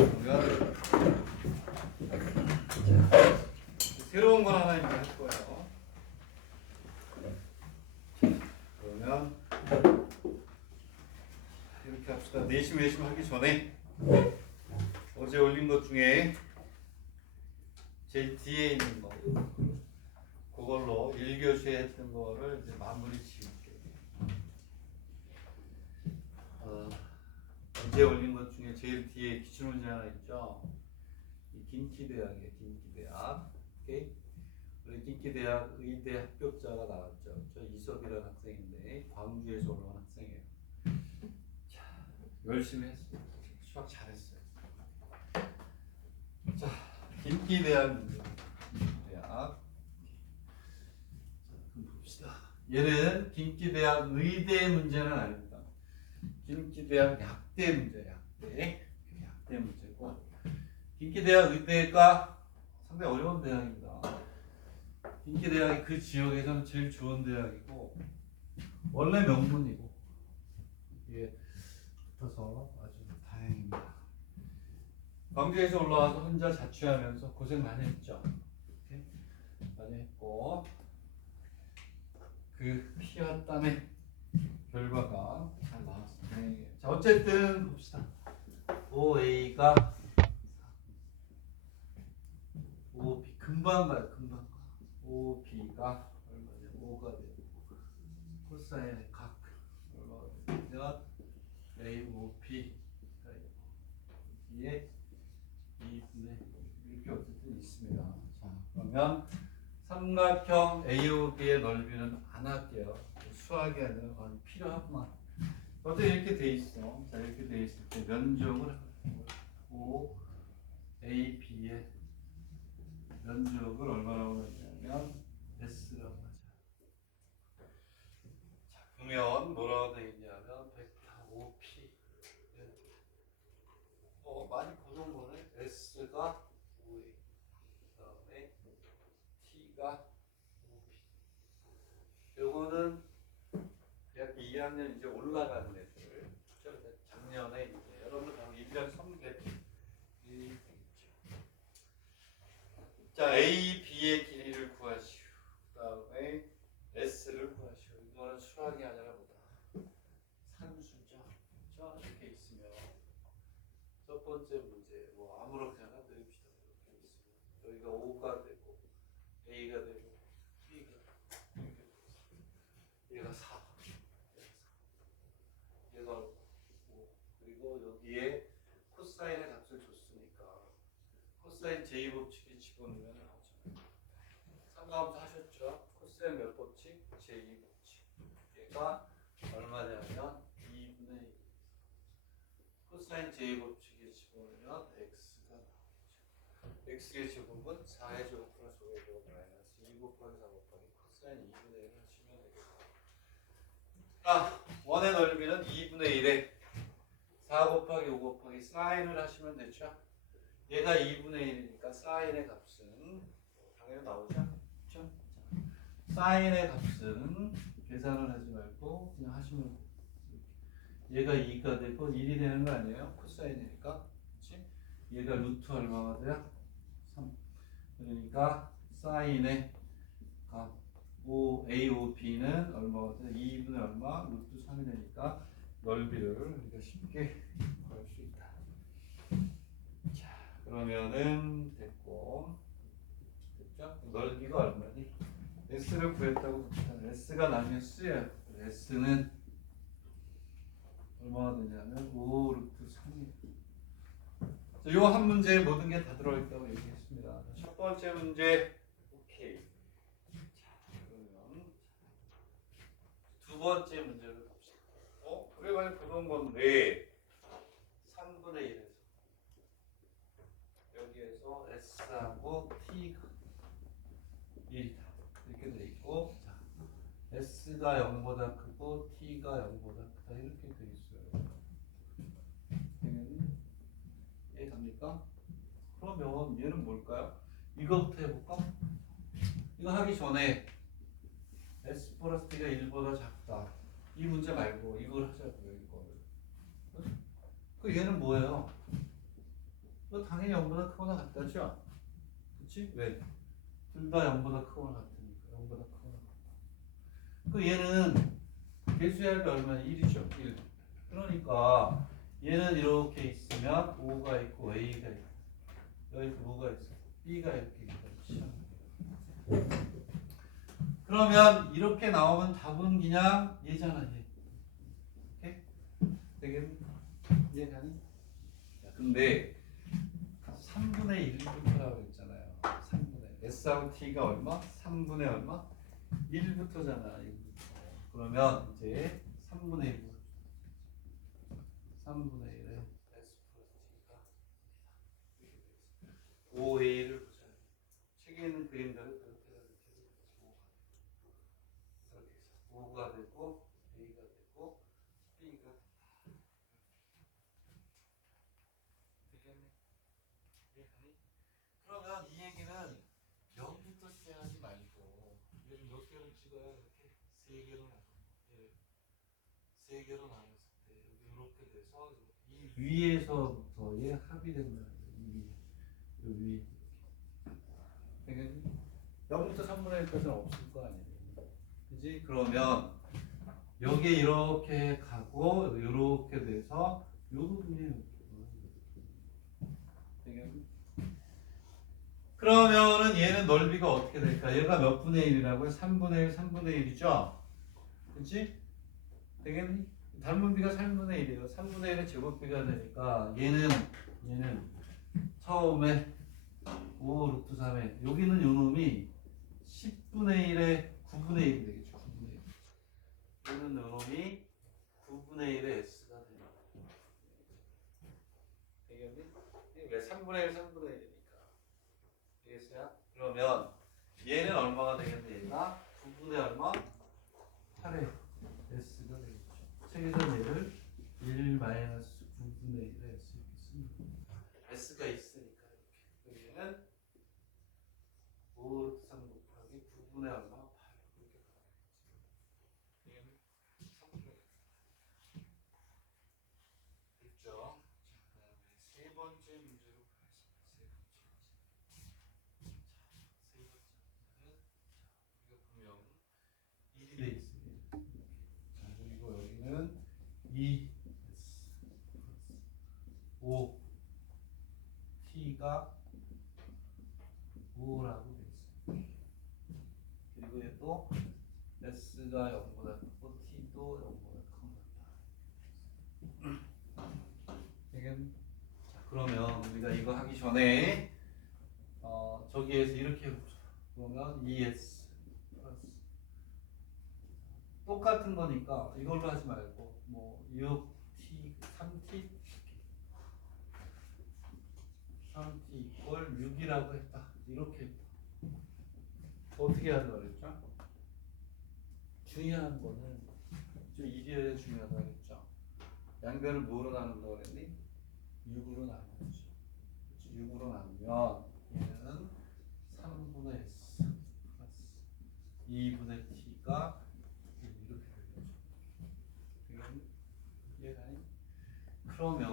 그러면 자, 새로운 걸 하나 이제 할 거예요. 그러면 이렇게 합시다. 내심 외심 하기 전에 어제 올린 것 중에 제일 뒤에 있는 거 그걸로 1교시에 했던 거를 이제 마무리 지을게요. 어제 올린 것 중에 제일 뒤에 기출문제 하나 있죠. 이 김치대학이에요. 김치대학. 오케이? 우리 김치대학 의대 합격자가 나왔죠. 저 이섭이라는 학생인데 광주에서 올라온 학생이에요. 자, 열심히 했어요. 수학 잘했어요. 자, 김치대학 문제. 김치대학. 그럼 봅시다. 얘는 김치대학 의대 문제는 아닙니다. 김치대학 약대 문제, 약대 문제고, 김치대학 의대가 상당히 어려운 대학입니다. 김치대학이 그 지역에서는 제일 좋은 대학이고, 원래 명문이고, 이게 붙어서 아주 다행입니다. 광주에서 올라와서 혼자 자취하면서 고생 많이 했죠. 이렇게 많이 했고, 그 피와 땀의 결과가 잘 나왔습니다. 자, 어쨌든 봅시다. OA가 5B 금방 가요. 금방 가. OB가 얼마냐? 5가 되고 코사인의 각 얼마가 되면 AOB 여기에 2분의 이렇게 어쨌든 있습니다. 자, 그러면 삼각형 AOB의 넓이는 안 할게요. 수학이 아니라 필요하구만. 어때 이렇게 돼 있어. 자, 이렇게 돼 있을 때 면적을 O A B의 면적을 얼마라고 하냐면 S라고 하자. 자, 그러면 뭐라고 돼 있냐면 벡터 OP. 많이 보던 거네. S가 OA. 그다음에 T가 OB. 요거는 대학교 2학년 이제 올라가는 애들. 작년에 이제 여러분 다 1년 선배들이 되겠죠. 자, A, B의 길이를 구하시오. 그 다음에 S를 구하시오. 이거는 수학이 아니라 뭐다? 산수죠. 그렇죠? 이렇게 있으면 첫 번째 문제 뭐 아무렇게나 드립시다. 이렇게 있으면 여기가 5가 되고 A가 되고 B가 이렇게 얘가 4. 얘가 5. 그리고 여기에 코사인의 값을 줬으니까 코사인 제2법칙이 집어넣으면 나오잖아요. 삼각함수 하셨죠? 코사인 몇 법칙? 제2법칙. 얘가 얼마냐면 2분의 1. 코사인 제2법칙에 집어넣으면 x가 나오죠. x의 제곱은 4의 제곱 플러스 5의 제곱 마이너스 2 곱하기 4 곱하기 코사인 2분의 1을 하시면 되겠다. 자, 원의 넓이는 2분의 1에 4 곱하기 5 곱하기 사인을 하시면 되죠. 얘가 2분의 1이니까 사인의 값은 당연히 나오죠. 그렇죠? 사인의 값은 계산을 하지 말고 그냥 하시면 돼요. 얘가 2가 되고 1이 되는 거 아니에요? 코사인이니까. 그렇지? 얘가 루트 얼마가 돼요? 3. 그러니까 사인의 값 AOB는 얼마가 돼요? 2분의 얼마? 루트 3이 되니까 넓이를 우리가 쉽게 구할 수 있다. 자, 그러면은 됐고, 됐죠? 넓이가 얼마니? S를 구했다고 봅시다. S가 나중에 쓰여요. S는 얼마가 되냐면 5 루트 3이에요. 자, 요 한 문제에 모든 게 다 들어있다고 얘기했습니다. 첫 번째 문제, 오케이. 자, 그러면 두 번째 문제를 봅시다. 그래 많이 보던 건데 3분의 1에서 여기에서 S하고 T가 1이다. 이렇게 돼 있고, 자, S가 0보다 크고 T가 0보다 크다. 이렇게 돼 있어요. 그러면 얘 갑니까? 그러면 얘는 뭘까요? 이거부터 해볼까? 이거 하기 전에 S 플러스 T가 1보다 작다. 이 문제 말고 이걸 하자고요. 이거를. 그 얘는 뭐예요? 이거 당연히 0보다 크거나 같다죠? 그치? 왜? 둘 다 0보다 크거나 같으니까 0보다 크거나 같다. 그 얘는 개수의 합이 얼마나 1이죠? 1. 그러니까 얘는 이렇게 있으면 5가 있고 A가 있고 여기 뭐가 있어? B가 이렇게 있다. 그러면 이렇게 나오면 답은 그냥 얘잖아 얘. 오케이? 되겠니? 이해가니? 근데 3분의 1부터라고 했잖아요. 3분의 S하고 T가 얼마? 3분의 얼마? 1부터잖아. 1부터. 그러면 이제 3분의 1. 3분의 1에 S 플러스 T가 5A를 보자. 책에 있는 그림대로 그렇게 해서 5가 되고 A가 되고 B가 되겠네. 이해가니? 그러면 이 얘기는 0부터 시작하지 말고 얘를 몇 개를 찍어야 이렇게 3개로 나눠. 예. 3개로 나눴을 때 이렇게 돼서 이 위에서부터의 합이 된다는 거예요. 이 위에. 되겠니? 0부터 3분의 1까지는 없을 거 아니에요. 그지? 그러면 여기 이렇게 가고 이렇게 돼서 이 부분이에요. 되겠니? 그러면은 얘는 넓이가 어떻게 될까? 얘가 몇 분의 1이라고요? 3분의 1, 3분의 1이죠? 그치? 되겠니? 닮은 비가 3분의 1이에요. 3분의 1의 제곱비가 되니까 얘는 처음에 5 루트 3에 여기는 요 놈이 10분의 1의 9분의 1이 되겠죠. 9분의 1. 얘는 요 놈이 9분의 1의 S가 되는 거죠. 되겠니? 왜 3분의 1, 3분의 1이니까. 되겠어요? 그러면 얘는 얼마가 되겠니? 얘가 9분의 얼마? 8의 S가 되겠죠. 책에서 얘를 1 마이너스 9분의 1의 S 이렇게 씁니다. S가 있으니까 이렇게. 얘는 5 루트 3 곱하기 9분의 얼마? 8 이렇게 가겠지. 얘는 3분의 1. 됐죠? 자, 그 다음에 세 번째 문제로 가겠습니다. 세 번째 문제는 우리가 보면 1이 돼 있습니다. 자, 그리고 여기는 2 5 T가 5라고 돼 있어요. 그리고 얘도 S가 0보다 크고 T도 0보다 큰 거다. 되겠니? 자, 그러면 우리가 이거 하기 전에 저기에서 이렇게 해보자. 그러면 2S 플러스 똑같은 거니까 이걸로 하지 말고 뭐 6T, 3T 3T 이퀄 6이라고 했다. 이렇게 했다. 어떻게 하자 그랬죠? 중요한 거는 좀 일이 중요하다고 했죠. 양변을 뭐로 나눈다고 그랬니? 6으로 나누죠. 6으로 나누면 얘는 3분의 S 플러스 2분의 T가 이렇게 되겠죠. 이해가니? 그러면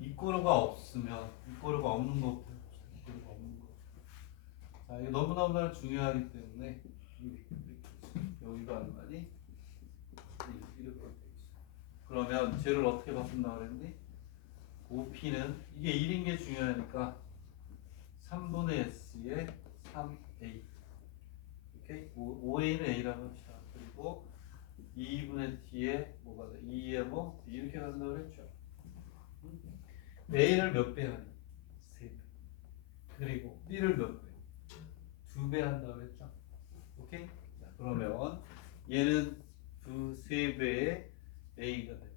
이꼬르가 없으면 이꼬르가 없는 것부터 이꼬르가 없는 거. 자, 이게 너무너무 중요하기 때문에 여기가 얼마니? 이렇게 돼 있어. 그러면 쟤를 어떻게 바꾼다 그랬니? 5P는 이게 1인 게 중요하니까 3분의 S에 3A 오케이? 5A는 A라고 합시다. 그리고 2분의 T에 뭐가 돼? 2에 뭐? 이렇게 간다고 그랬죠. A를 몇 배 하니? 3배. 그리고 B를 몇 배? 2배 한다고 그랬죠. 오케이? 자, 그러면 얘는 3배의 A가 돼.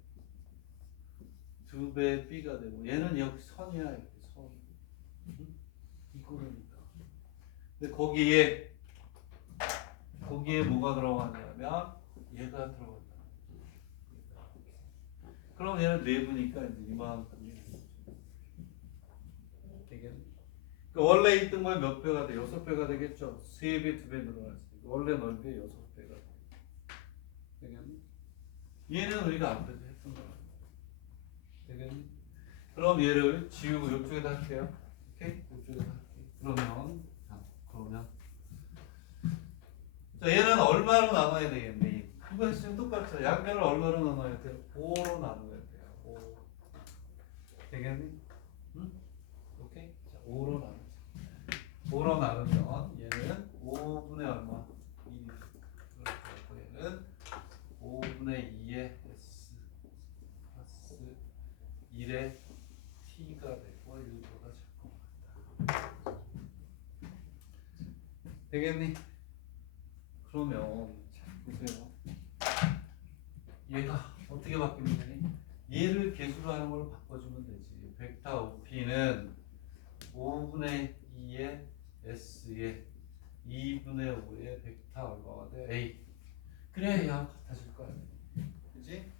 2배 B가 되고 얘는 여기 선이야. 이렇게 선. 이거니까. 근데 거기에 뭐가 들어가냐면 얘가 들어간다. 그럼 얘는 내부니까 이제 이만큼 되겠네. 그러니까 원래 있던 거에 몇 배가 돼? 6배가 되겠죠. 3배, 2배 늘어났으니까 원래 넓이에 6배가 되겠네. 얘는 우리가 앞에서 했던 거야. 되겠니? 그럼 얘를 지우고 이쪽에다 할게요. 오케이? 이쪽에다 할게요. 그러면 자, 얘는 얼마로 나눠야 되겠니? 이번 시점 똑같죠. 양변을 얼마로 나눠야 돼요? 5로 나눠야 돼요. 5. 되겠니? 응? 오케이? 자, 5로 나누자. 5로 나누면 얘는 5분의 얼마? 2. 그렇고 얘는 5분의 2의 S 플러스 1의 T가 되고 유도가 작동한다. 되겠니? 그러면 자, 보세요. 얘가 어떻게 바뀌면 되니? 얘를 개수로 하는 걸로 바꿔주면 되지. 벡터 OP는 5분의 2의 S의 2분의 5의 벡터 얼마가 돼? A. 그래야 얘하고 같아질 거야. 그치?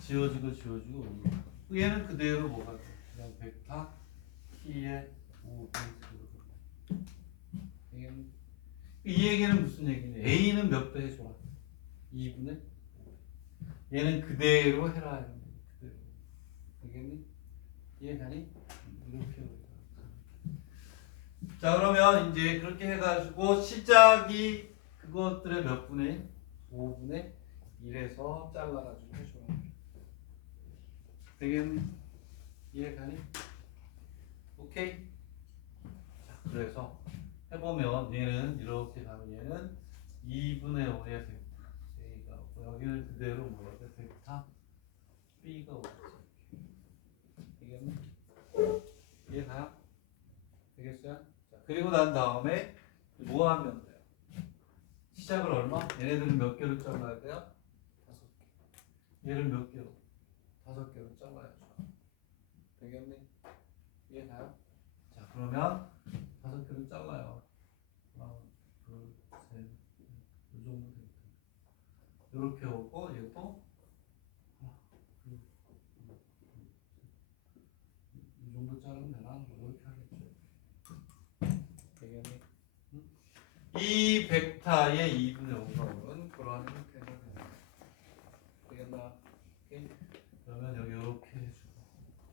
지워지고 얘는 그대로 뭐가 돼? 그냥 벡터 T의 5분의 이 얘기는 무슨 얘기냐? A는 몇 배 해줘라? 2분의? 얘는 그대로 해라. 그대로. 알겠니? 이해가니? 이렇게 우리가. 자, 그러면 이제 그렇게 해가지고 시작이 그것들의 몇 분의? 5분의 1에서 잘라가지고 해줘라. 되겠니? 이해가니? 오케이? 자, 그래서 해보면 얘는 이렇게 가면 얘는 2분의 5의 벡터 A가 오고 여기는 그대로 뭐가 돼? 벡터 B가 오겠지. 되겠니? 이해가요? 되겠어요? 자, 그리고 난 다음에 뭐 하면 돼요? 시작을 얼마? 얘네들은 몇 개로 잘라야 돼요? 5개. 얘를 몇 개로? 5개로 잘라야죠. 되겠니? 이해가요? 자, 그러면 5개로 잘라요. 하나, 둘, 셋, 넷. 이 정도 되겠다. 이렇게 오고 얘도 하나, 둘, 이 정도 자르면 되나? 이렇게 하겠죠. 되겠니? 응? 이 벡터의 2분의 5는 그러한 형태가 됩니다. 되겠나? 오케이? 그러면 여기 이렇게 해주고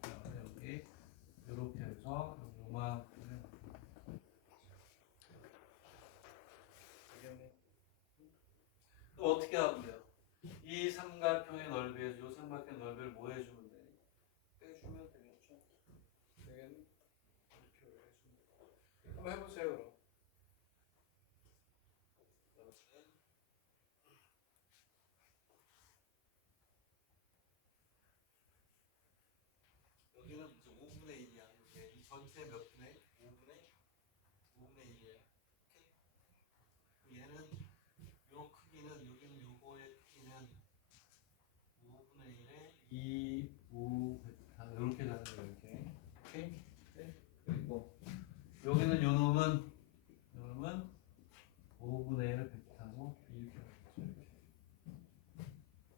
그다음에 여기 이렇게 해서 요만큼 또 어떻게 하면 돼요? 이 삼각형의 넓이에서 이 삼각형 넓이를 뭐 해주면 돼? 빼주면 되겠죠? 되겠니? 이렇게 해주면 돼. 한번 해보세요 그럼. 여기는 이제 5분의 1이야. 이게 이 전체 몇 분의? 5분의 1이에요. 오케이? 얘는 요 크기는 여기는 요거의 크기는 5분의 1에 2, 5, 이렇게 가는 거예요. 이렇게. 오케이? 네. 그리고 여기는 요 놈은 5분의 1을 벡터고 이렇게 가겠죠. 이렇게.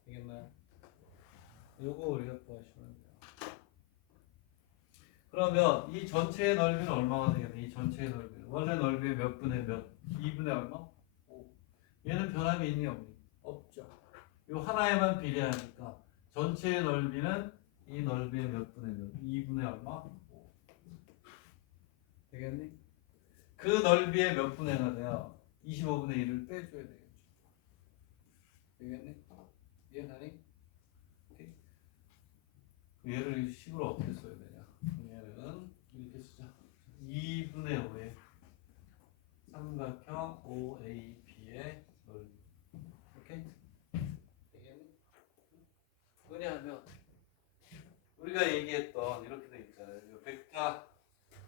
되겠나요? 요거 우리가 구하시면 돼요. 그러면 이 전체의 넓이는 얼마가 되겠니? 이 전체의 넓이는 원래 넓이의 몇 분의 몇? 2분의 얼마? 5. 얘는 변함이 있니 없니? 없죠. 요 하나에만 비례하니까 전체의 넓이는 이 넓이의 몇 분의 몇? 2분의 얼마? 5. 되겠니? 그 넓이의 몇 분의가 돼요? 25분의 1을 빼줘야 되겠죠. 되겠니? 이해가니? 오케이. 얘를 식으로 어떻게 써야 되냐? 얘는 이렇게 쓰자. 2분의 5의 삼각형 OAB의 넓이. 오케이? 되겠니? 왜냐하면 우리가 얘기했던 이렇게 돼 있잖아요. 벡터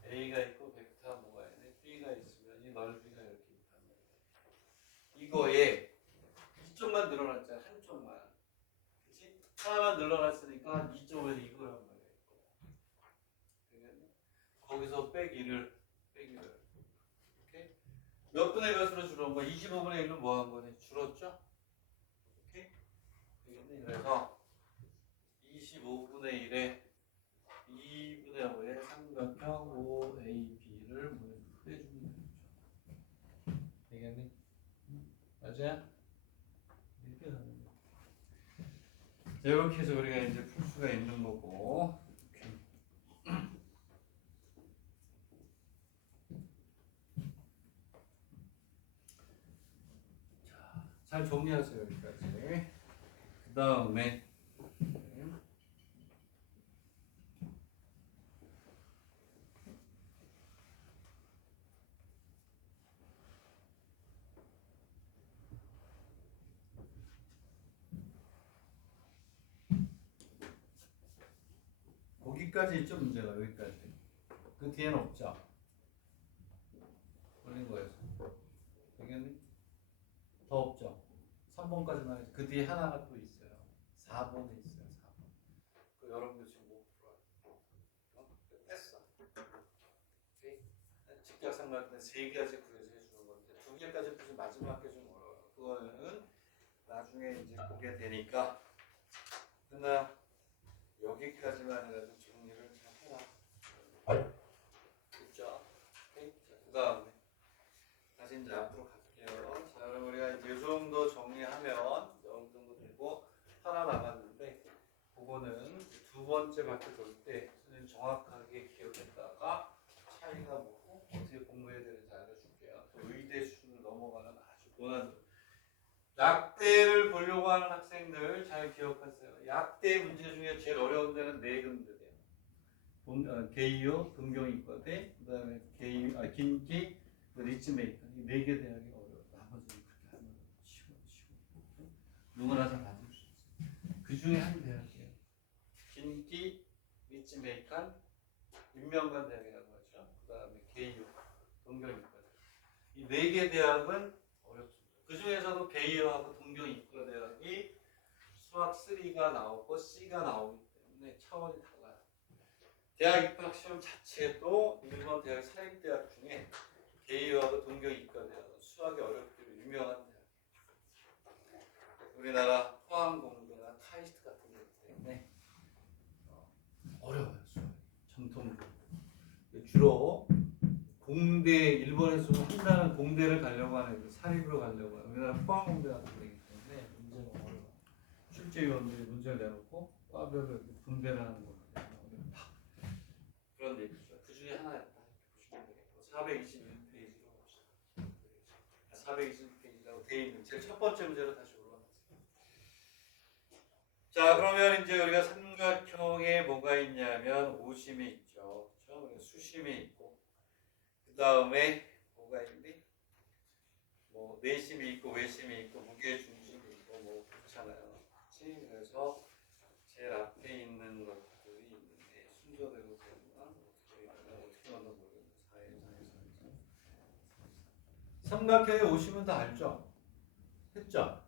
A가 있고 벡터 뭐가 있네? B가 있으면 이 넓이가 이렇게 있단 말이야. 이거에 이쪽만 늘어났잖아. 한쪽만. 그치? 하나만 늘어났으니까 이쪽에서 이거란 말이야. 되겠니? 거기서 빼기를. 오케이? 몇 분의 몇으로 줄은 거야? 25분의 1로 뭐 한 거니? 줄었죠? 오케이? 되겠니? 그래서 25분의 1에 2분의 5의 삼각형 OAB를 뭐 빼주면 되겠죠. 되겠니? 맞아? 이렇게 하는 거야. 자, 이렇게 해서 우리가 이제 풀 수가 있는 거고. 잘 정리하세요 여기까지. 그 다음에 거기까지 있죠 문제가. 여기까지. 그 뒤에는 없죠. 걸린 거예요. 되겠니? 더 없죠. 3번까지만 해서 그 뒤에 하나가 또 있어요. 4번에 있어요. 4번. 그 여러분들 지금 못 풀어요. 뺐어. 오케이? 직각삼각형 3가지 구해서 해주는 건데 2개까지 풀지 마지막 게 좀 어려워요. 그거는 나중에 이제 보게 되니까 그냥 여기까지만 해가지고 정리를 잘 해라. 됐죠? 오케이? 자, 그 다음에 다시 이제 앞으로 갈게요. 자, 그럼 우리가 이제 이 정도 정리하면 어느 정도 되고 하나 남았는데 그거는 두 번째 파트 볼 때 선생님 정확하게 기억했다가 차이가 뭐고 어떻게 공부해야 되는지 알려줄게요. 또 의대 수준을 넘어가는 아주 고난도. 약대를 보려고 하는 학생들 잘 기억하세요. 약대 문제 중에 제일 어려운 데는 네 군데예요. 개요, 동경이과대, 그 다음에 긴기, 리츠메이커. 이 네 개 대학이 어려워요. 나머지는 그렇게 하면 쉬워. 누구나 다 맞을 수 있어요. 그 중에 한 대학이에요. 긴기, 리츠메이커, 인명관 대학이라고 하죠. 그 다음에 개요, 동경이과대. 이 네 개 대학은 그 중에서도 베이어하고 동경이과 대학이 수학 3가 나오고 C가 나오기 때문에 차원이 달라요. 대학 입학 시험 자체도 일본 대학 사립대학 중에 베이어하고 동경이과 대학은 수학이 어렵기로 유명한 대학이에요. 우리나라 포항공대나 카이스트 같은 데이기 때문에 어려워요. 수학이. 정통 주로 공대 일본에서 한다는 공대를 가려고 하는 애들, 사립으로 가려고 하는 우리나라 포항공대 같은 데이기 때문에 문제가 어려워. 출제위원들이 문제를 내놓고 과별로 분배를 하는 거기 때문에 어렵다. 그런 얘기죠. 그 중에 하나였다. 보시면 되겠고 421페이지로 봅시다. 421페이지라고 돼 있는 제일 첫 번째 문제로 다시 올라가세요. 자, 그러면 이제 우리가 삼각형에 뭐가 있냐면 오심이 있죠. 그렇죠? 수심이 있고. 그 다음에 뭐가 있니? 뭐 내심이 있고 외심이 있고 무게 중심이 있고 뭐 그렇잖아요. 그렇지? 그래서 제일 앞에 있는 것들이 있는데 순서대로 되나 어떻게 만나 모르겠네. 4에 4에서 삼각형에 오시면 다 알죠? 했죠?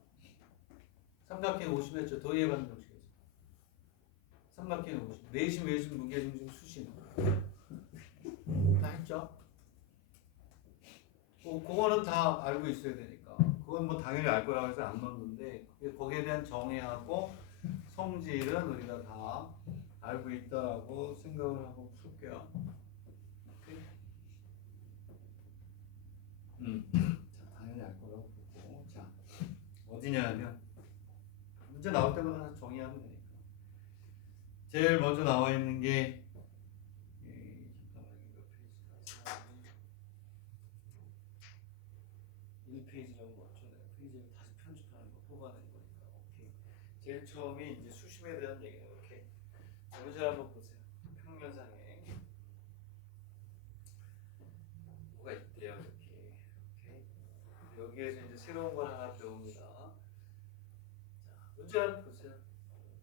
삼각형에 오시면 했죠? 더 이해받는 정식이죠. 삼각형에 오시면 내심 외심 무게 중심 수심 다 했죠? 그거는 다 알고 있어야 되니까. 그건 뭐 당연히 알 거라고 해서 안 넣는데 거기에 대한 정의하고 성질은 우리가 다 알고 있다라고 생각을 하고 풀게요. 오케이? 자, 당연히 알 거라고 보고. 자, 어디냐면 문제 나올 때마다 정의하면 되니까. 제일 먼저 나와 있는 게 잠깐만요. 몇 페이지? 1페이지라고 맞죠? 내가 페이지를 다시 편집하는 거 뽑아낸 거니까. 오케이. 제일 처음이 이제 수심에 대한 얘기네요. 오케이. 문제 한번 보세요. 평면상에 뭐가 있대요. 이렇게. 오케이. 여기에서 이제 새로운 걸 하나 배웁니다. 자, 문제 한번 보세요.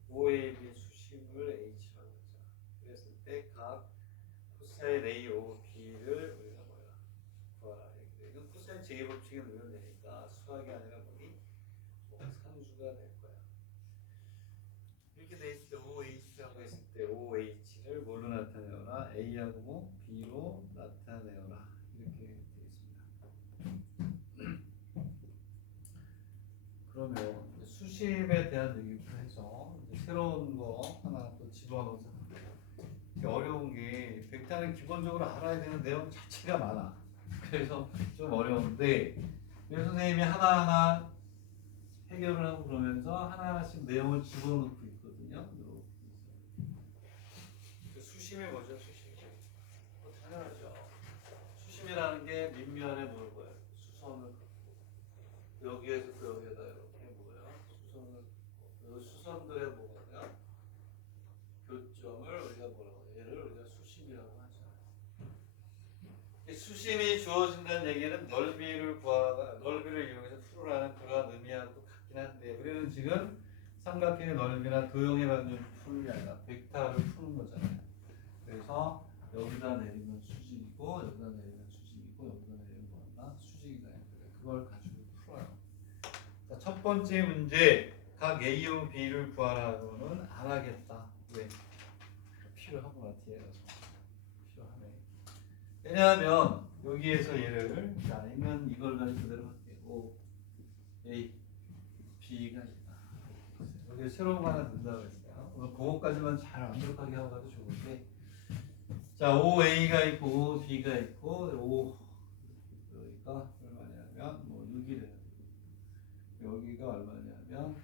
OAB 수심을 H라고 하자. 그랬을 때 각 코사인 A, O, B를 우리가 뭐야? 구하라. 이건 코사인 제곱법칙에 넣으면 되니까 수학이 아니라 뭐니? 산수가 될 거야. 이렇게 돼 있을 때 OH라고 했을 때 OH를 뭘로 나타내어라? A하고 뭐 B로 나타내어라. 이렇게 돼 있습니다. 그러면 수심에 대한 얘기부터 해서 이제 새로운 거 하나 또 집어넣어서 어려운 게 벡터는 기본적으로 알아야 되는 내용 자체가 많아. 그래서 좀 어려운데 선생님이 하나하나 해결을 하고 그러면서 하나하나씩 내용을 집어넣고 있거든요. 수심이 뭐죠? 수심이 당연하죠. 수심이라는 게 밑면에 뭘 거예요? 수선을 갖고 여기에서 또 여기에다 수심이 주어진다는 얘기는 넓이를 이용해서 풀으라는 그런 의미하고 같긴 한데 우리는 지금 삼각형의 넓이나 도형의 방정을 푸는 게 아니라 벡터를 푸는 거잖아요. 그래서 여기다 내리면 수직이고 여기다 내리면 수직이고 여기다 내리면 뭐나 수직이다. 그걸 가지고 풀어요. 자, 첫 번째 문제 각 A와 B를 구하라고는 안 하겠다. 왜? 필요하구나 뒤에 가서 필요하네. 왜냐하면 여기에서 얘를 자 있는 이걸 가지고 그대로 할게요. A, B가 있다. 여기 새로운 거 하나 넣는다고 했어요. 오늘 그거까지만 잘 완벽하게 하고 가도 좋은데 자, OA가 있고 OB가 있고 여기가 얼마냐면 뭐 6이래요. 여기가 얼마냐면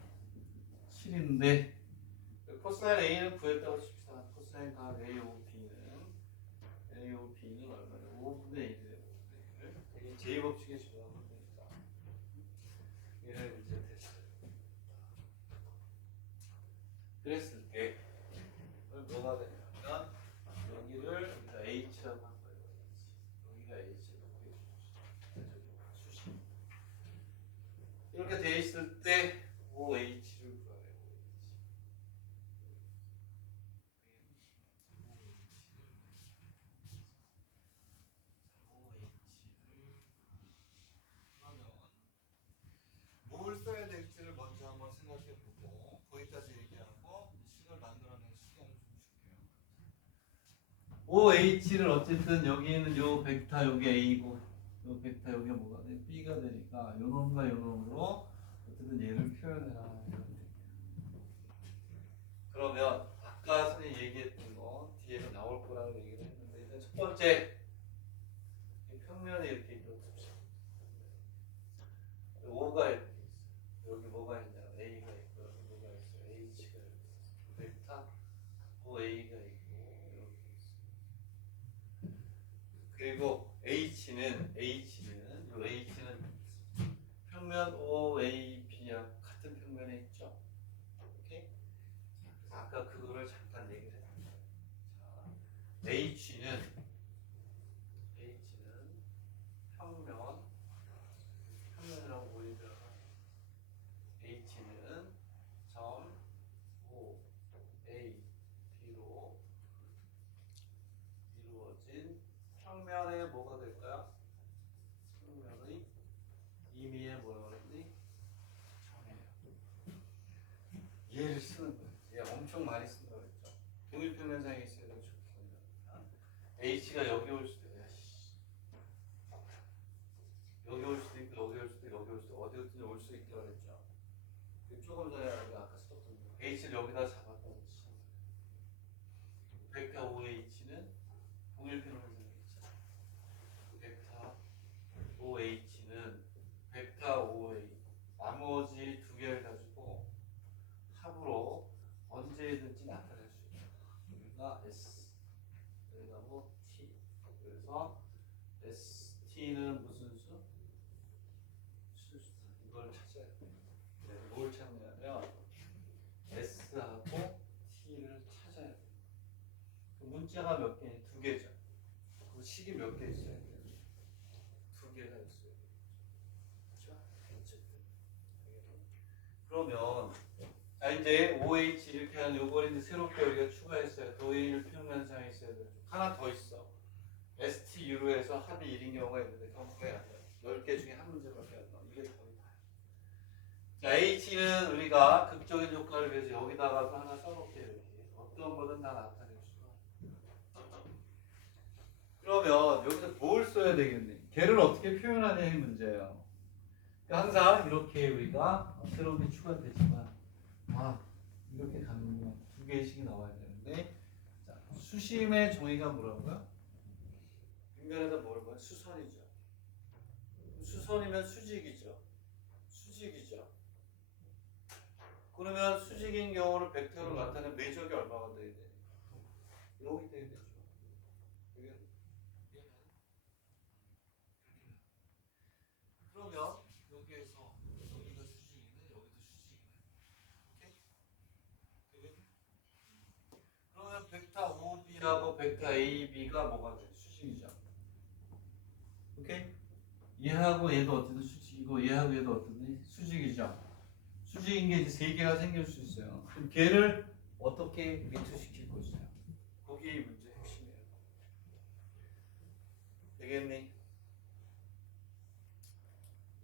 7인데 코사인 A는 구했다고 칩시다. 코사인 각 A, O, B는 얼마냐? 5분의 1이래요. 이게 제2법칙에 적용하면 되니까 얘를 이제 됐어요. 그랬을 때 뭐가 되냐면 여기를 여기다 H라고 한 거예요. 여기가 H라고 해주죠. 수식. 이렇게 돼 있을 때 OH를 구하래요. 뭘 써야 될지를 먼저 한번 생각해보고 거기까지 얘기하고 식을 만들어낼 시간을 좀 줄게요. OH를 어쨌든 여기에는 요 벡터 여기 A고 요 벡터 여기가 뭐가 돼? B가 되니까 요 놈과 요 놈으로 어쨌든 얘를 표현해라. 그러면 아까 선생님이 얘기했던 거 뒤에서 나올 거라고 얘기를 했는데 일단 첫 번째 평면에 이렇게 있다고 칩시다. 5가 이렇게 있어요. 여기 뭐가 있냐? A가 있고 여기 뭐가 있어요? H가 있고 벡터 OA가 있고 이렇게 있어요. 그리고 H는 평면 OAB하고 같은 평면에 있죠. 오케이? 아까 그거를 잠깐 얘기를 했습니다. 자, H는 평면이라고 보이더라고요. H는 점 O, A, B로 이루어진 평면의 뭐가 될까요? 평면의 임의의 뭐라고 그랬니? 점이에요. 얘를 쓰는 거예요. 얘 엄청 많이 쓴다고 했죠. 동일평면상에 있어야 되는 조건이랍니다. H가 여기 올 수도 있어요. 여기 올 수도 있고 여기 올 수도 있고 여기 올 수도 있고 어디든 올 수 있다고 그랬죠. 조금 전에 우리가 아까 썼던 거. H를 여기다 잡았다고 치는 거예요. 벡터 OH는 동일평면상에 있죠. 벡터 OH는 벡터 OA 나머지 두 개를 가지고 합으로 언제든지 나타낼 수 있다. 여기가 S, 여기가 뭐 T. 그래서 ST는 무슨 수? 수수다. 이걸 찾아야 돼요. 뭘 찾냐면 S하고 T를 찾아야 돼요. 그 문자가 몇 개니? 두 개죠. 그 식이 몇 개 있어야 돼요? 두 개가 있어야 돼요. 그렇죠? 어쨌든 그러면 자 이제 OH 이렇게 하는 요걸 이제 새롭게 우리가 추가했어요. 도일 평면상에 있어야 되죠. 하나 더 있어. STU로 해서 합이 1인 경우가 있는데 그건 거의 안 돼요. 10개 중에 한 문제밖에 안 나와. 이게 거의 다예요. 자 H는 우리가 극적인 효과를 위해서 여기다가 하나 써놓을게요. 이렇게. 어떤 거든 다 나타낼 수가. 그러면 여기서 뭘 써야 되겠니? 걔를 어떻게 표현하냐의 문제예요. 항상 이렇게 우리가 새로운 게 추가되지만 이렇게 가는구나. 두 개씩이 나와야 되는데 자, 수심의 정의가 뭐라고요? 빗면에다 뭘 봐요? 수선이죠. 수선이면 수직이죠. 그러면 수직인 경우를 벡터로 나타내는 매적이 얼마가 돼야 돼? 0이 돼야 되죠. 그러면 여기에서 여기가 수직이네, 여기도 수직이네. 오케이? 그러면 벡터 OB하고 벡터 AB가 뭐가 돼? 수직이죠. 오케이? 얘하고 얘도 어쨌든 수직이고 얘하고 얘도 어쨌든 수직이죠. 수직인 게 이제 세 개가 생길 수 있어요. 그럼 걔를 어떻게 미투시킬 것이냐? 그게 이 문제의 핵심이에요. 되겠니?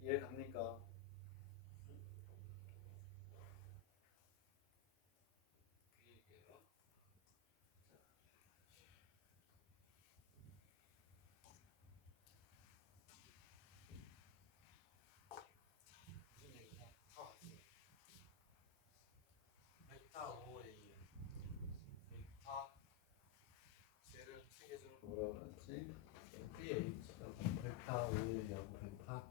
이해 갑니까? 무슨 얘기냐? 다 왔어요. 벡터 OA, 벡터 쟤를 체계적으로 뭐라고 그러지? BH가 벡터 OA하고 벡터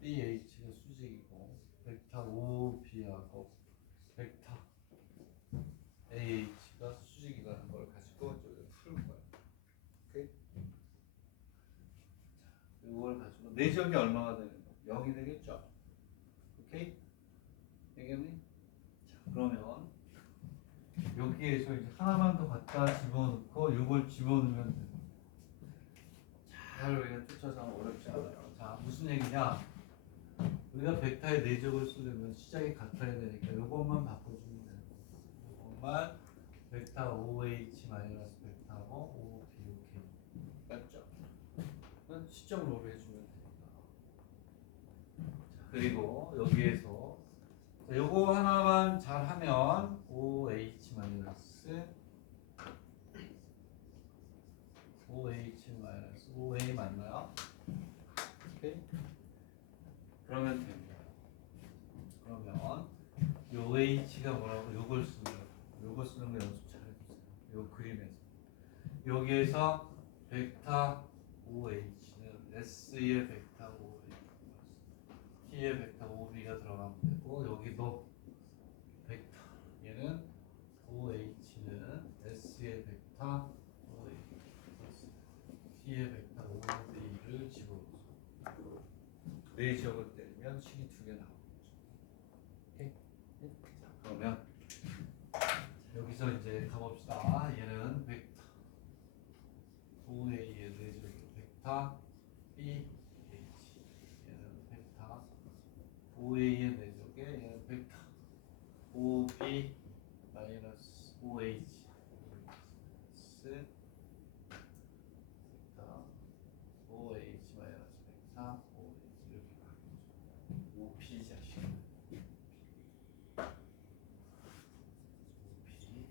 BH가 수직이고 벡터 OB하고 벡터 AH가 수직이라는 걸 가지고 이제 풀 거야. 오케이? 이걸 가지고 내적이 얼마가 되는 거야? 0이 되겠죠? 오케이? 되겠니? 자, 그러면 여기에서 이제 하나만 더 갖다 집어넣고 이걸 집어넣으면 돼. 잘 우리가 쫓아서 하면 어렵지 않아요. 자, 무슨 얘기냐? 우리가 벡터의 내적을 쓰려면 시작이 같아야 되니까 이것만 바꿔주면 돼요. 이것만 벡터 OH 마이너스 벡터고 OBOK 맞죠? 그건 시점으로 해주면 되니까. 자, 그리고 여기에서 자, 요거 하나만 잘하면 OH 마이너스 OA 맞나요? 오케이? 그러면 됩니다. 그러면 요 H가 뭐라고 요걸 쓰는 거 요거 쓰는 거 연습 잘 해주세요. 요 그림에서 여기에서 벡터 OH는 S의 벡터 OA T의 벡터 OB가 들어가면 되고 여기도 벡터 얘는 OH는 S의 벡터 OA T의 벡터 OB를 집어넣어서 네 지역을 때리면 식이 두 개 나오죠. 오케이? 자, 그러면 여기서 이제 가봅시다. 얘는 벡터 OA의 내적으로 벡터 BH 얘는 벡터 OA의 내적에 얘는 벡터 OB 마이너스 OH 벡터 OH 마이너스 벡터 OH 이렇게 바뀌죠. OP 자식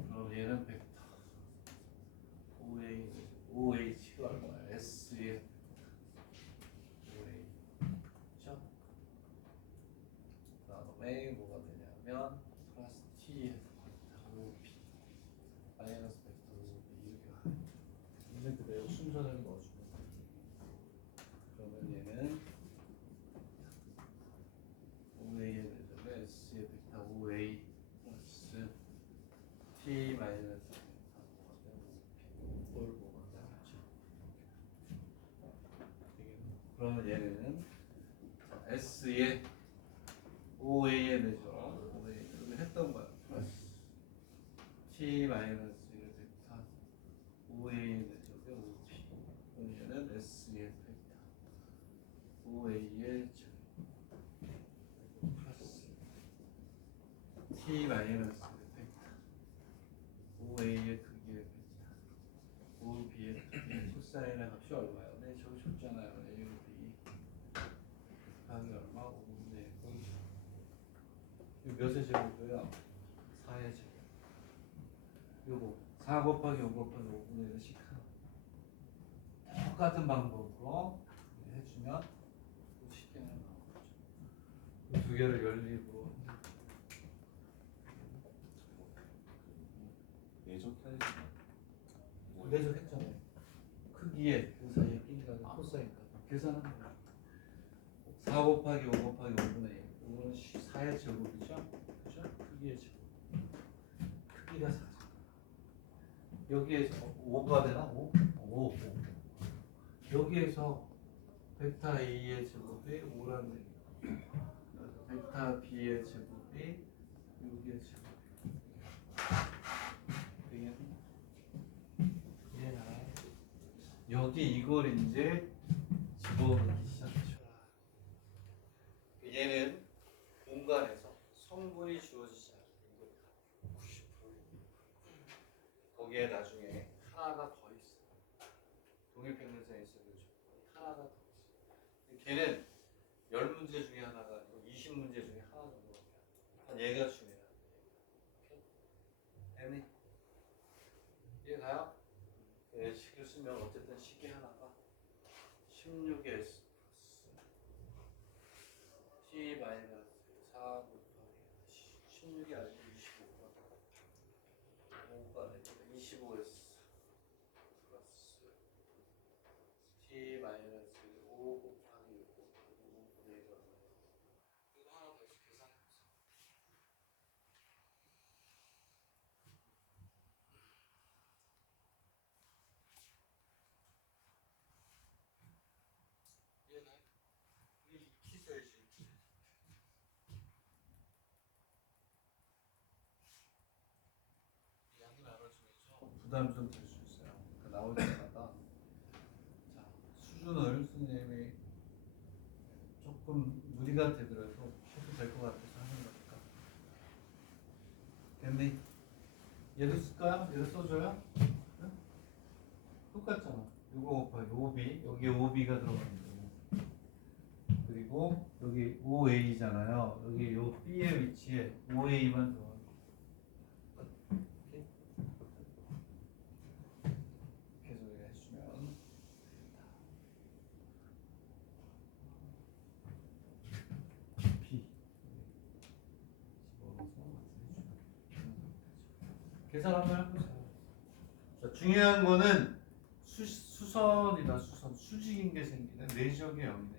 그럼 얘는 벡터 OH가 얼마야? S의 OH 그렇죠? 그 다음에 뭐가 되냐면 플러스 T의 벡터 OP 마이너스 벡터 OP 이렇게 가요. 있는 그대로 순서대로 넣어주면 돼요. 그러면 얘는 OA의 내적에 S의 벡터 OA 플러스 T 마이너스 뭘 뭐가 나왔죠? 그러면 얘는 S의 OA의 내적 OA 했던 거야. 플러스 T 마이너스 벡터 OA의 내적에 OP 그럼 얘는 S의 벡터 OA의 제 플러스 T 마이너스 벡터 OA의 크기의 벡터 OB의 크기의 코사인의 값이 얼마예요? 네, 저기 줬잖아요. A, B 곱하기 얼마? 5분의 이거 몇의 제곱이에요? 4의 제곱. 요거 4 곱하기 5 곱하기 5분의 1을 식하나 똑같은 방법으로 해주면 쉽게 나오죠. 이 두 개를 연립으로 내적했잖아요. 크기에 그 사이에 끼니가 코사인까 계산하는 거예요. 4 곱하기 5 곱하기 5분의 1 이거는 4의 제곱이죠? 그죠? 크기의 제곱 크기가 4죠. 여기에서 5가 되나? 5? 5 여기에서 벡터 A의 제곱이 5라는 얘기예요. 벡터 B의 제곱이 6의 제곱 되겠니? 여기 이걸 이제 집어넣기 시작하셔라. 얘는 공간에서 성분이 주어지지 않는 겁니다. 90%. 거기에 나중에 하나가 더 있어. 동일평면상에 있어도 하나가 더 있어. 걔는 10문제 중에 하나가 아니고 20문제 중에 하나 정도밖에 안 돼. 얘가 중요해. 애니 이해가요? 식을 쓰면 어쨌든 식이 하나가 16S 플러스 T 마이너스 4 곱하기 16이 아니고 25가 5가 되니까 25S 플러스 T 마이너스 5 곱하기 6 곱하기 5분의 1이 얼마예요? 이거 하나 더 계산해보세요. 얘는 이게 익히 써야지. 양이 많아지면서 부담이 좀 될 수 있어요. 그러니까 나올 때마다 자 수준을 선생님이 조금 무리가 되더라도 해도 될 것 같아서 하는 거니까. 됐니? 얘도 쓸까요? 얘도 써줘요? 응? 똑같잖아. 요거 곱하기 5b 여기 5b가 들어가는데 그리고 여기 5a잖아요. 여기 요 b의 위치에 5a만 들어가는 거. 계속 해주면 b 계산 한번 해보세요. 자, 중요한 거는 수선이나 수직인 게 생기는 내적의 영이네.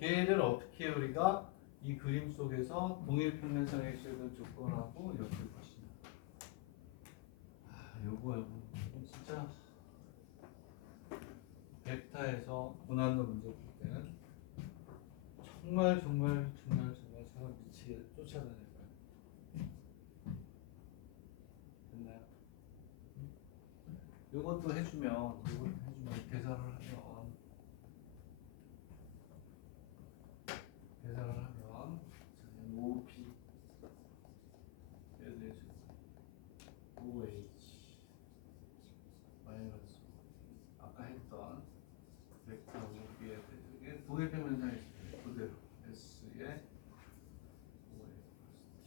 걔를 어떻게 우리가 이 그림 속에서 동일평면상에 있는 조건하고 엮을 것이냐. 요거 진짜 벡터에서 고난도 문제 볼 때는 정말 사람 미치게 쫓아다닐 거예요. 됐나요? 요것도 해주면 계산을 하면 5b 얘도 해줘 5h 마이너스 아까 했던 벡터 5b에 이게 동일평면상에 있어요. 그대로 s에 5a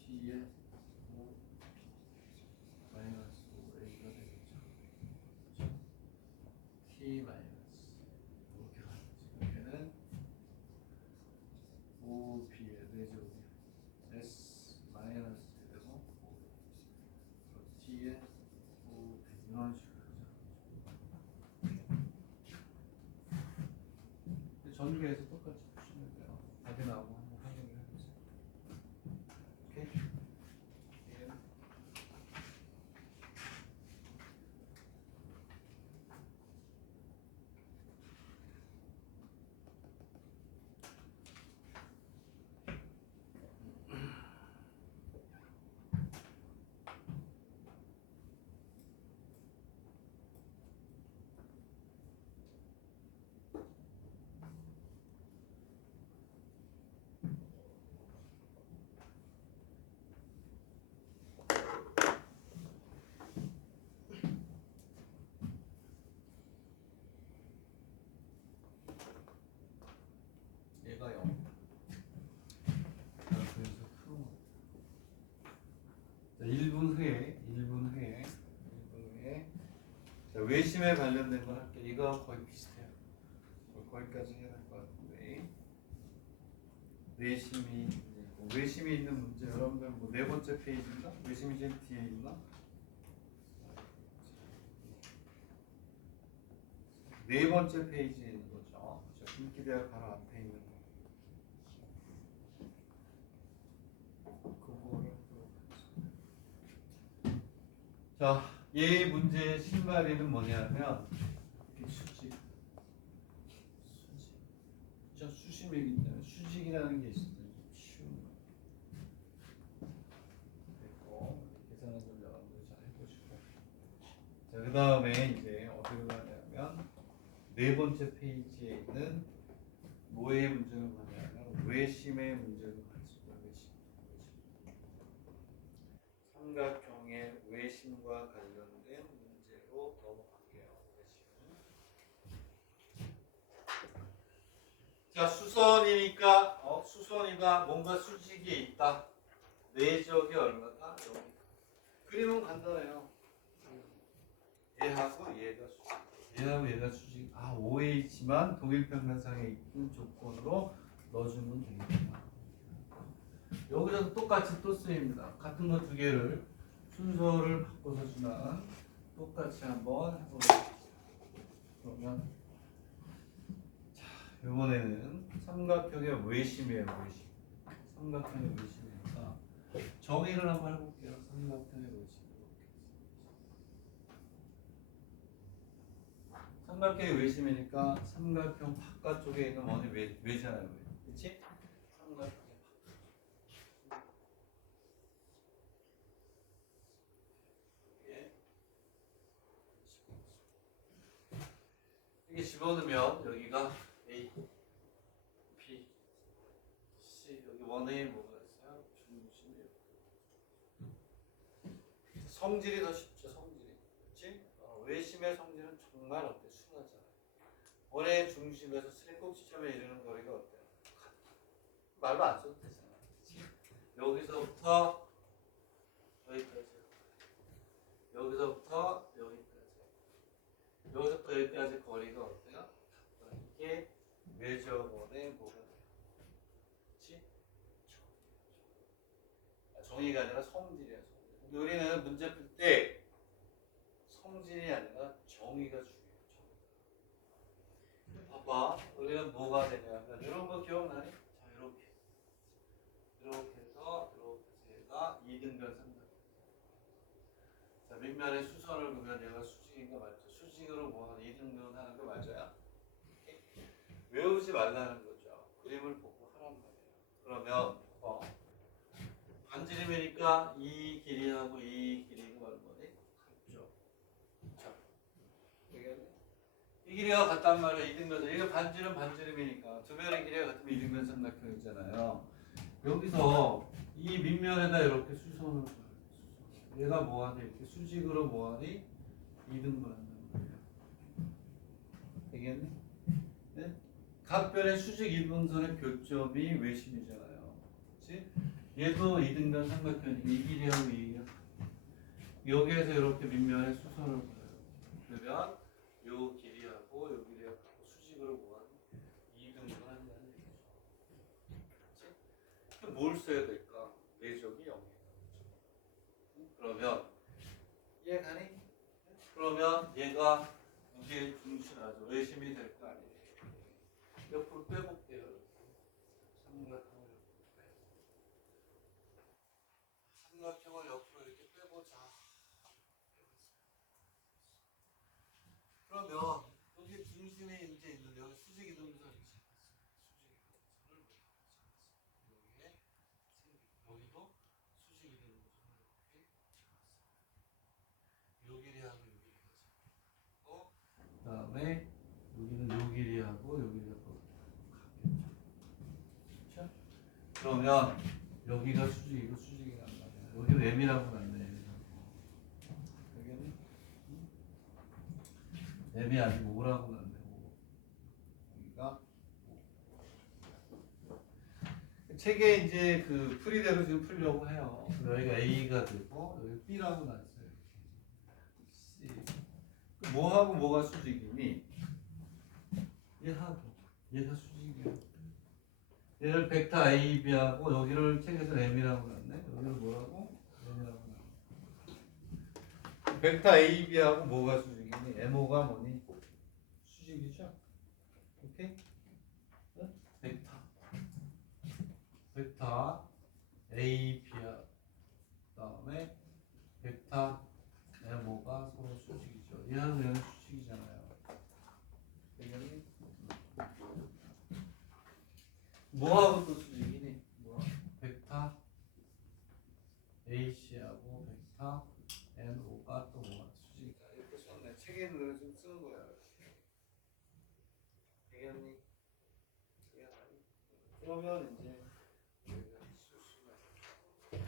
t에 5b 마이너스 5a가 되겠죠. 그렇죠? t 마이너스 이렇게 가는 거지. 얘는 5b에 내죠. s 마이너스 되고 t에 5b 이런 식으로 전개해서 똑같이 푸시면 돼요. 답이 나오고 한번 확인을 해보세요. 오케이? 예. 얘가 0. 그래서 푸는 거. 자, 1분 후에 자, 외심에 관련된 걸 할게. 이거 거의 비슷해요. 거기까지 해야 될 것 같은데 내심이 있고 외심이 있는 문제 여러분들 뭐 네 번째 페이지인가? 외심이 제일 뒤에 있나? 네 번째 페이지에 있는 거죠. 그렇죠? 김기대가 바로 앞에 있는 거. 그거를 자, 얘 문제의 실마리는 뭐냐면 수직. 진짜 수심이기 때문에 수직이라는 게 있어요. 쉬운 거. 됐고 계산한 걸 여러분들 잘 해보시고. 자, 그 다음에 이제 어디로 가냐면 네 번째 페이지에 있는 뭐의 문제를 가냐면 외심의 문제를 가지고 삼각형의 외심과 관련된 문제로 넘어갈게요. 외심. 자, 수선이니까 수선이다. 뭔가 수직이 있다. 내적이 얼마다? 여기. 그림은 간단해요. 얘하고 얘가 수직. 얘하고 얘가 수직. OH만 동일평면상에 있는 조건으로 넣어주면 되겠다. 여기서도 똑같이 또 쓰입니다. 같은 거 두 개를 순서를 바꿔서지만 똑같이 한번 해보겠습니다. 그러면 자, 이번에는 삼각형의 외심이에요. 외심. 삼각형의 외심이니까 정의를 한번 해볼게요. 삼각형의 외심. 삼각형의 외심이니까 삼각형 바깥쪽에 있는 원이 외잖아요. 그치? 삼각형의 바깥쪽. 이게 집어넣으면 여기가 A, B, C 여기 원에 뭐가 있어요? 중심이에요. 성질이 더 쉽죠. 성질이. 그치? 외심의 성질은 정말 어때? 순하잖아요. 원의 중심에서 슬꼭 지점에 이르는 거리가 어때요? 말로 안 써도 되잖아. 그치? 여기서부터 여기까지. 여기서부터 여기까지. 여기서부터 여기까지 거리가 어때요? 이게 외접원의 뭐가 돼요? 그치? 정의가 아니라 성질이야. 성질. 우리는 문제 풀 때 성질이 아니라 정의가 중요해요. 봐봐. 우리는 뭐가 되냐면 이런 거 기억나니? 자, 이렇게 해서 얘가 2등변 삼각형. 자, 밑면에 수선을 보면 얘가 수직인 거 맞죠? 수직으로 뭐하는 2등변 하는 거 맞아요? 외우지 말라는 거죠. 그림을 보고 하란 말이에요. 그러면 반지름이니까 이 길이하고 이 길이가 얼마니? 같죠. 자, 되겠네. 이 길이가 같단 말이에요. 이등변. 이게 반지름이니까 두 면의 길이가 같으면 이등변 삼각형이잖아요. 여기서 이 밑면에다 이렇게 수선을 써요. 얘가 뭐하니? 이렇게 수직으로 뭐하니? 이등분 한단 말이에요. 되겠니? 네? 각변의 수직 이등분선의 교점이 외심이잖아요. 그치? 얘도 이등변 삼각형이 이 길이하고 이 길이하고 여기에서 이렇게 밑면에 수선을 그려요. 그러면 요 길이하고 요 길이하고 수직으로 뭐하니? 이등분 한다는 얘기죠. 그치? 그럼 뭘 써야 될까? 내적이 0이다. 그러면 이해가니? 그러면 얘가 무게 중심하죠. 외심이 될 거 아니에요. 옆으로 빼볼게요. 삼각형을 옆으로 이렇게 빼보자. 그러면 여기 중심에 이제 있는 여기 수직 이동선이 수직 이동선을 여기도 수직 이동선을 이렇게 요 길이하고 요 길이가 그다음에 여기는 요 길이하고 요 길이가 그렇죠? 그러면 여기가 수직이고 수직이란 말이야. 여기는 M이라고 났네. 여기는 M이 아니고 O라고 났네. 여기가 책에 이제 그 풀이대로 지금 풀려고 해요. 여기가 A가 되고 여기 B라고 났어요. C. 뭐하고 뭐가 수직이니? 얘가 수직이야. 얘를 벡터 A, B하고 여기를 책에서 M이라고 났네. 여기를 뭐라고? M이라고 났네. 벡터 A, B하고 뭐가 수직이니? MO가 뭐니? 수직이죠? 오케이? 응? 벡터 A, B야. 그다음에 벡터 MO가 서로 수직이죠. 얘하고 얘는 수직이잖아요. 되겠니? 뭐하고 또 수직이니? 뭐? 벡터 AC하고 벡터 NO가 또 뭐가 수직이다. 이렇게 썼네. 책에 있는 좀 쓰는 거야. 되겠니? 야. 그러면 이제 여기가 쓸 수가 있어요.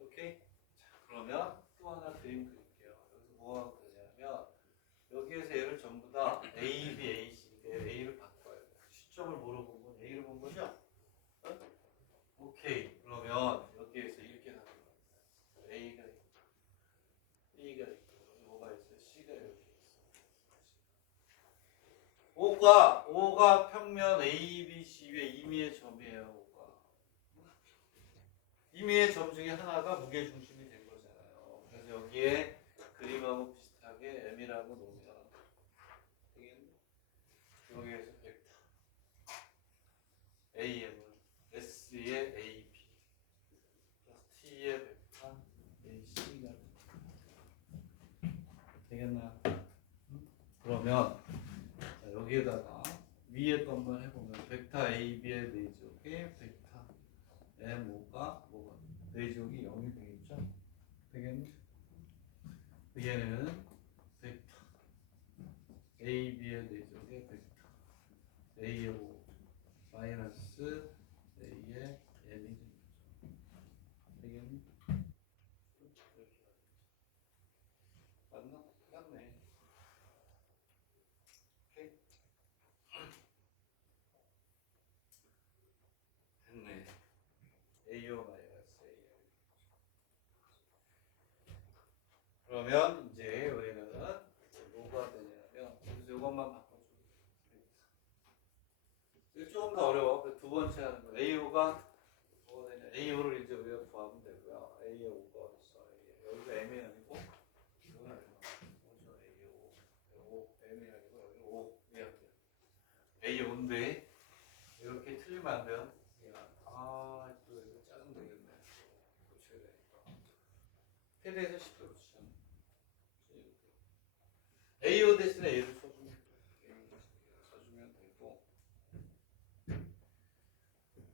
오케이? 자, 그러면 또 하나 그림 그릴게요. 여기서 뭐가 되냐면 여기에서 얘를 전부 다 A, B, A, C A를 바꿔야 돼요. 시점을 뭐로 본 건 A로 본 거죠? 어? 오케이. 그러면 여기에서 이렇게 가는 거예요. A가 있고 B가 있고 여기 뭐가 있어요? C가 이렇게 있어요. O가 평면 A, B, C의 임의의 점이에요. O가 임의의 점 중에 하나가 무게 중심이 된 거잖아요. 그래서 여기에 그림하고 비슷하게 M이라고 놓으면 되겠네. 여기에서 벡터 AM은 S의 AB 플러스 T의 벡터 AC가 되겠나요? 그러면 자, 여기에다가 위에 것만 해보면 벡터 AB의 내지역에 벡터 MO가 뭐가 내지역이 0이 되겠죠? 되겠네? 얘는 벡터 AB의 내지역에 벡터 AO 마이너스 A의 M이 되겠죠? 되겠네? 이렇게 맞나? 맞네. 오케이? 됐네. AO 마이너스 AL. 그러면 이제 우리는 뭐가 되냐면 여기서 이것만 바꿔주면 이거 조금 더 어려워. 두 번째 하는 거. AO가 뭐가 되냐? AO를 이제 우리가 구하면 되고요. AO가 있어. 여기가 M이 아니고 이건 뭐죠? AO. M이 아니고 여기 O. 미안해요. AO인데 이렇게 틀리면 안 돼요. 또 이거 짜증 되겠네. 고쳐야 되니까. 패드에서 10도 붙이잖아. AO 대신에 A를 써주면 되고.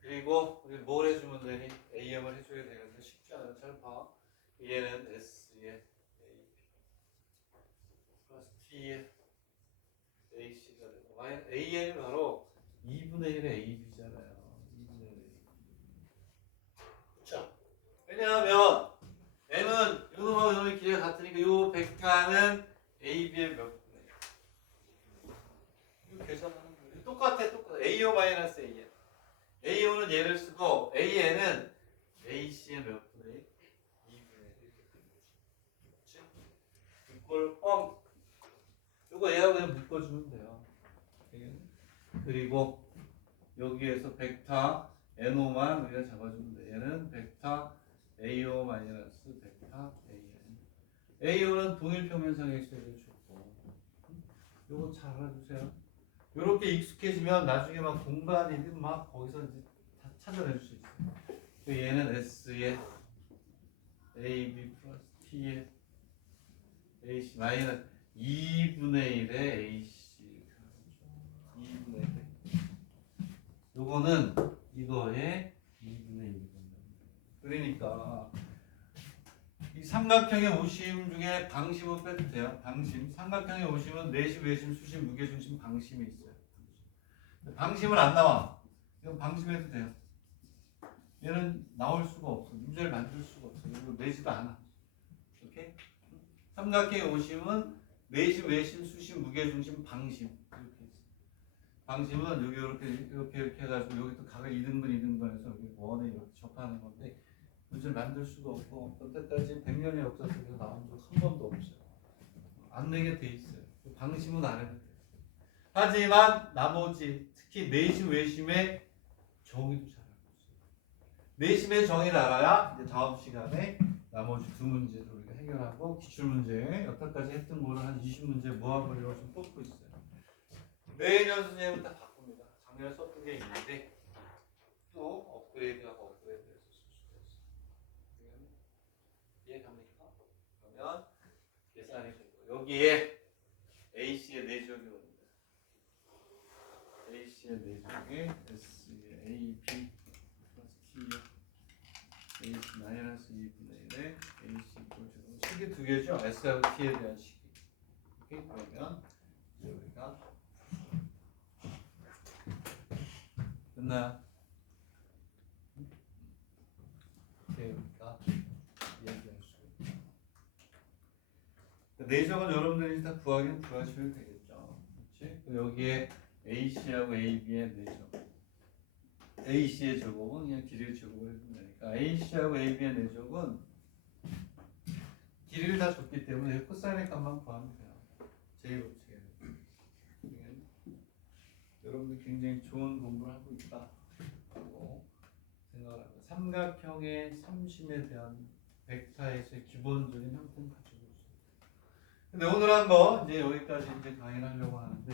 그리고 우리 뭘 해주면 되니? AM을 해줘야 되는데 쉽지 않아. 잘 봐. 얘는 S의 AB 플러스 T의 AC가 되고 AM이 바로 2분의 1의 AB잖아요. 2분의 1의 AB. 그렇죠? 왜냐하면 M은 요놈하고 요놈의 길이가 같으니까 요 벡터는 AB의 몇 분의 1. 이거 계산하는 거예요. 똑같아. AO 마이너스 AN. AO는 얘를 쓰고 AN은 AC의 몇 분의 1? 2분의 1 이렇게 되는 거죠. 그렇지? 이걸 뻥. 요거 얘하고 그냥 묶어주면 돼요. 그리고 여기에서 벡터 NO만 우리가 잡아주면 돼. 얘는 벡터 AO 마이너스 벡터 AN. AO는 동일평면상의 수를 줬고 요거 잘 알아두세요. 요렇게 익숙해지면 나중에 막 공간이든 막 거기서 이제 다 찾아낼 수 있어요. 얘는 S의 AB 플러스 T의 AC 마이너스 2분의 1의 AC 2분의 1. 요거는 이거의 2분의 1입니다. 그러니까 이 삼각형의 오심 중에 방심은 빼도 돼요. 방심. 삼각형의 오심은 내심, 외심, 수심, 무게중심, 방심이 있어요. 방심은 안 나와. 이건 방심해도 돼요. 얘는 나올 수가 없어. 문제를 만들 수가 없어. 이거 내지도 않아. 오케이? 삼각형의 오심은 내심, 외심, 수심, 무게중심, 방심. 이렇게 있어. 방심은 여기 이렇게 해가지고 여기 또 각을 2등분, 2등분해서 여기 원에 이렇게 접하는 건데 문제를 만들 수가 없고 여태까지 100년의 역사 속에서 나온 적 한 번도 없어요. 안 내게 돼 있어요. 방심은 안 해도 돼요. 하지만 나머지 특히 내심, 외심의 정의도 잘 알고 있어요. 내심의 정의를 알아야 이제 다음 시간에 나머지 두 문제를 우리가 해결하고 기출문제 여태까지 했던 거를 한 20문제 모아보려고 지금 뽑고 있어요. 매년 선생님은 다 바꿉니다. 작년에 썼던 게 있는데 또 업그레이드하고 업그레이드해서 쓸 수가 있어요. 이해갑니까? 그러면 계산이 되고 여기에 AC의 내지역이 옵니다. AC의 내지역에 S의 AB 플러스 T의 AC 마이너스 2분의 1에 AC 지금 식이 두 개죠? S하고 T에 대한 식이. 오케이? 그러면 이제 우리가 됐나요? 그러니까 이해될 수 있다. 내적은 여러분들이 다 구하긴 구하시면 되겠죠. 그렇지? 여기에 AC하고 AB의 내적. AC의 제곱은 그냥 길이의 제곱을 해주면 되니까 AC하고 AB의 내적은 길이를 다 줬기 때문에 코사인의 값만 구하면 돼요. 제2법칙에. 여러분들 굉장히 좋은 공부를 하고 있다고 생각을 합니다. 삼각형의 삼심에 대한 벡터에서의 기본적인 형태는 가지고 있습니다. 근데 오늘 한 거 이제 여기까지 이제 강의를 하려고 하는데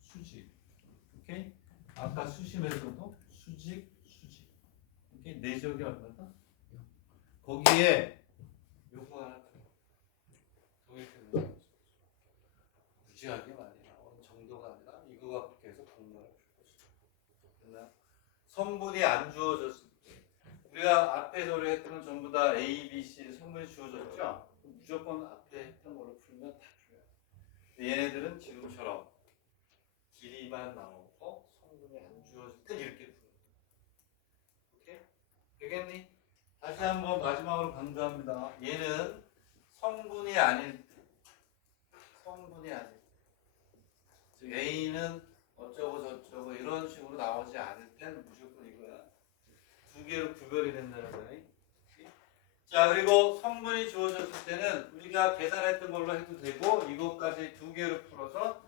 수직. 오케이? 아까 수심에서도 수직. 오케이? 내적이 얼마다? 거기에 요거 하나 더. 도입해보세요. 무지하게 많이 나오는 정도가 아니라 이거 갖고 계속 공부를 할 것이다. 성분이 안 주어졌을 때 우리가 앞에서 우리 했던 건 전부 다 A, B, C 성분이 주어졌죠? 무조건 앞에 했던 걸로 풀면 다 풀려요. 얘네들은 지금처럼 길이만 나오고 성분이 안 주어질 때 이렇게 푸는 거예요. 오케이? 되겠니? 다시 한번 마지막으로 강조합니다. 얘는 성분이 아닐 때 즉 A는 어쩌고 저쩌고 이런 식으로 나오지 않을 때는 무조건 이거야. 두 개로 구별이 된다는 거예요. 자, 그리고 성분이 주어졌을 때는 우리가 계산했던 걸로 해도 되고 이것까지 두 개로 풀어서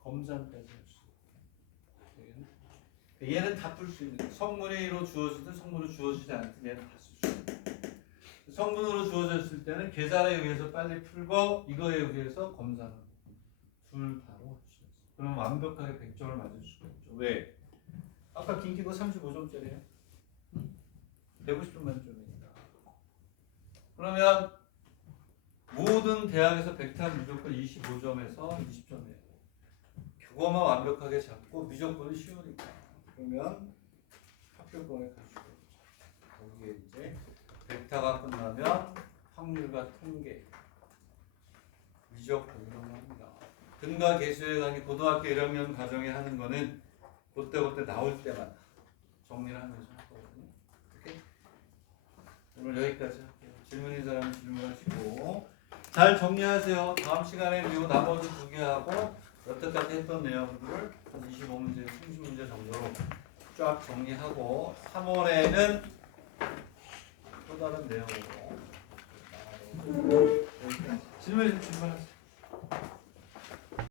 검산까지 할 수 있어요. 얘는 다 풀 수 있는 거예요. 성분으로 주어지든 성분으로 주어지지 않든 얘는 다 쓸 수 있어요. 성분으로 주어졌을 때는 계산에 의해서 빨리 풀고 이거에 의해서 검사하는 둘 다로 할 수 있어요. 그럼 완벽하게 100점을 맞을 수가 있죠. 왜? 아까 긴기고 35점짜리예요. 150점 만점이니까. 그러면 모든 대학에서 100점 무조건 25점에서 20점이에요. 그거만 완벽하게 잡고 무조건은 쉬우니까. 그러면 학교권에 가시고 거기에 이제 벡터가 끝나면 확률과 통계, 미적 이런 거 합니다. 등가 계수에 관해 고등학교 1학년 과정에 하는 거는 그때 나올 때마다 정리를 하면서 할 거거든요. 오케이? 오늘 여기까지 할게요. 질문 있는 사람은 질문하시고 잘 정리하세요. 다음 시간에 이 나머지 두 개 하고 여태까지 했던 내용들을 한 25문제, 30문제 정도로 쫙 정리하고 3월에는 또 다른 내용으로 질문 좀 질문하세요.